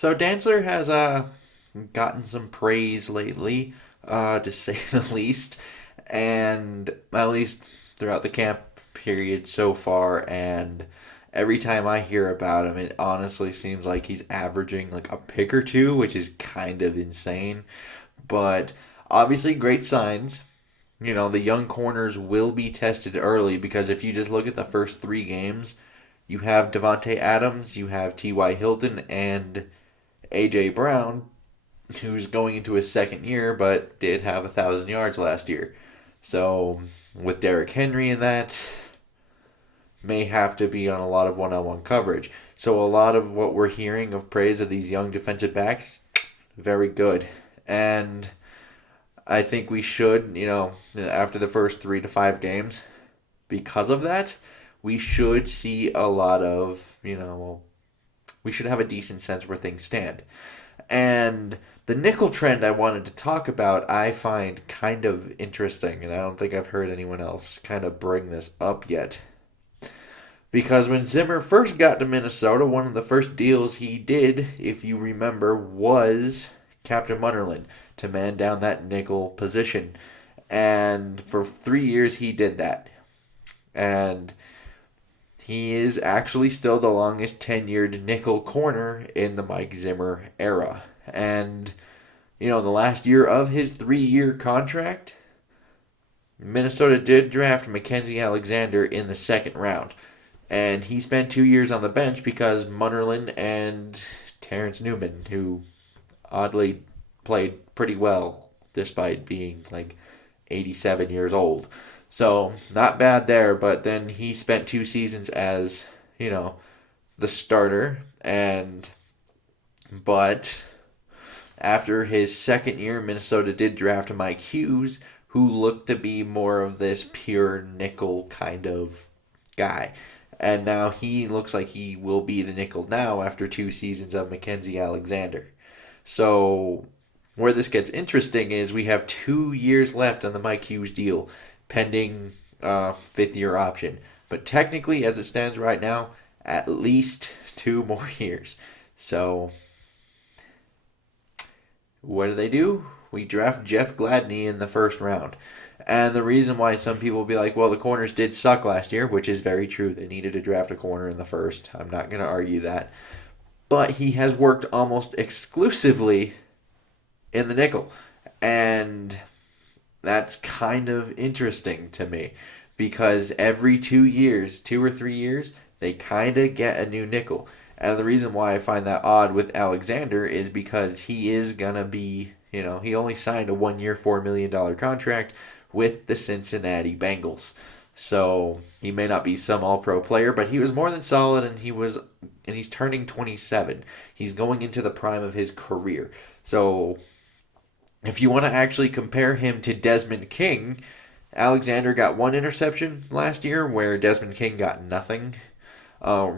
So Dantzler has gotten some praise lately, to say the least, and at least throughout the camp period so far. And every time I hear about him, it honestly seems like he's averaging like a pick or two, which is kind of insane. But obviously, great signs. The young corners will be tested early because if you just look at the first three games, you have Devonte Adams, you have T.Y. Hilton, and A.J. Brown, who's going into his second year but did have 1,000 yards last year. So with Derrick Henry in that, may have to be on a lot of one-on-one coverage. So a lot of what we're hearing of praise of these young defensive backs, very good. And I think we should, after the first 3 to 5 games, because of that, we should see a lot of, we should have a decent sense where things stand. And the nickel trend I wanted to talk about, I find kind of interesting, and I don't think I've heard anyone else kind of bring this up yet. Because when Zimmer first got to Minnesota, one of the first deals he did, if you remember, was Captain Munnerlyn to man down that nickel position. And for 3 years, he did that. And he is actually still the longest tenured nickel corner in the Mike Zimmer era. And, the last year of his 3-year contract, Minnesota did draft Mackenzie Alexander in the second round. And he spent 2 years on the bench because Munnerlyn and Terrence Newman, who oddly played pretty well despite being like 87 years old. So, not bad there, but then he spent 2 seasons as, the starter. But after his second year, Minnesota did draft Mike Hughes, who looked to be more of this pure nickel kind of guy. And now he looks like he will be the nickel now after 2 seasons of Mackenzie Alexander. So, where this gets interesting is we have 2 years left on the Mike Hughes deal, pending fifth-year option. But technically, as it stands right now, at least 2 more years. So, what do? We draft Jeff Gladney in the first round. And the reason why some people will be like, well, the corners did suck last year, which is very true. They needed to draft a corner in the first. I'm not going to argue that. But he has worked almost exclusively in the nickel. And that's kind of interesting to me because every 2 years, 2 or 3 years, they kind of get a new nickel. And the reason why I find that odd with Alexander is because he is going to be, he only signed a 1-year, $4 million contract with the Cincinnati Bengals. So he may not be some all-pro player, but he was more than solid, and he's turning 27. He's going into the prime of his career. So if you want to actually compare him to Desmond King, Alexander got 1 interception last year, where Desmond King got nothing.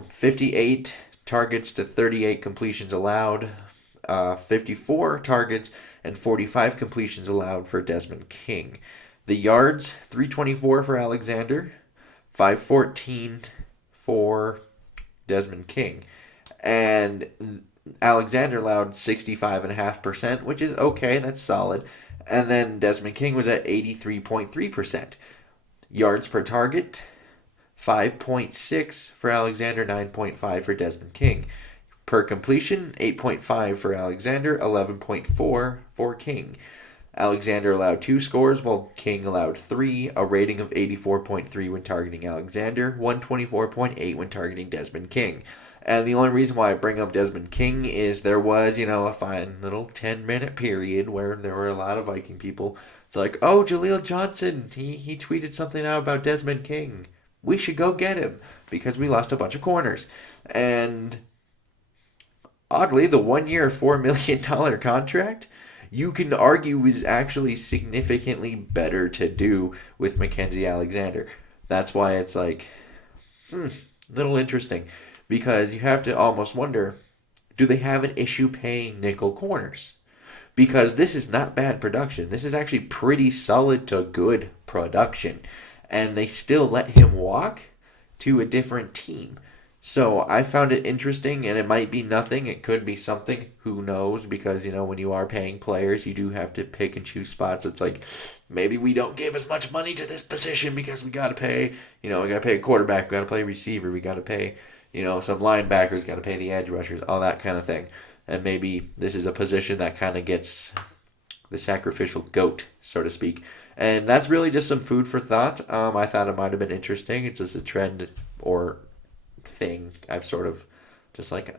58 targets to 38 completions allowed. 54 targets and 45 completions allowed for Desmond King. The yards, 324 for Alexander, 514 for Desmond King. And Alexander allowed 65.5%, which is okay, that's solid. And then Desmond King was at 83.3%. Yards per target, 5.6 for Alexander, 9.5 for Desmond King. Per completion, 8.5 for Alexander, 11.4 for King. Alexander allowed 2 scores, while King allowed 3, a rating of 84.3 when targeting Alexander, 124.8 when targeting Desmond King. And the only reason why I bring up Desmond King is there was, a fine little 10-minute period where there were a lot of Viking people. It's like, oh, Jaleel Johnson, he tweeted something out about Desmond King. We should go get him because we lost a bunch of corners. And oddly, the 1-year, $4 million contract, you can argue is actually significantly better to do with Mackenzie Alexander. That's why it's like, little interesting. Because you have to almost wonder, do they have an issue paying nickel corners? Because this is not bad production. This is actually pretty solid to good production. And they still let him walk to a different team. So I found it interesting, and it might be nothing. It could be something. Who knows? Because, when you are paying players, you do have to pick and choose spots. It's like, maybe we don't give as much money to this position because we got to pay, we got to pay a quarterback, we got to play receiver, we got to pay, some linebackers, got to pay the edge rushers, all that kind of thing. And maybe this is a position that kind of gets the sacrificial goat, so to speak. And that's really just some food for thought. I thought it might have been interesting. It's just a trend or thing I've sort of just like,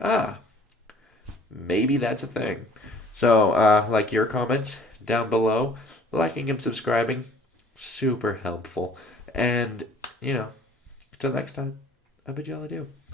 maybe that's a thing. So, like your comments down below, liking and subscribing, super helpful. And, until next time, I bid y'all adieu.